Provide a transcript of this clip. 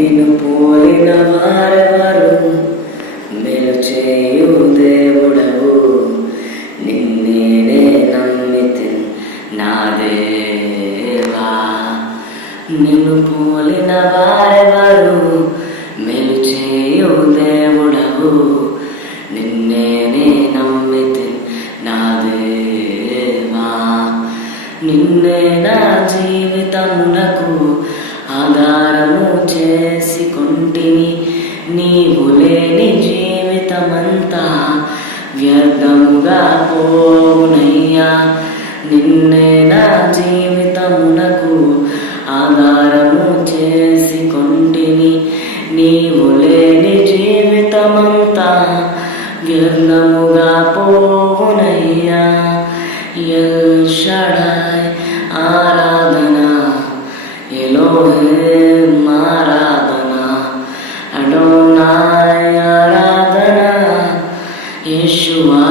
నిన్ను పోలిన వారెవరు, మేలు చేయు దేవుడవు, నిన్నే నమ్మితిన్ నా దేవా. నిన్ను పోలిన వారెవరు, మేలు చేయు దేవుడవు, నిన్నే నమ్మితిన్ నా దేవా. నిన్నే నా జీవితమునకు ఆధారము చేసుకొంటిని, నీవు లేని జీవితమంతా వ్యర్థముగా పోవునయ్యా. నిన్నే నా జీవితమునకు ఆధారము చేసుకొంటిని, నీవు లేని జీవితమంతా వ్యర్థముగా పోవునయ్యా. ఎల్ షడాయ్ ఆరాధన, ఎలోహిం ఆరాధన, అడోనాయ్ ఆరాధన, యేషువా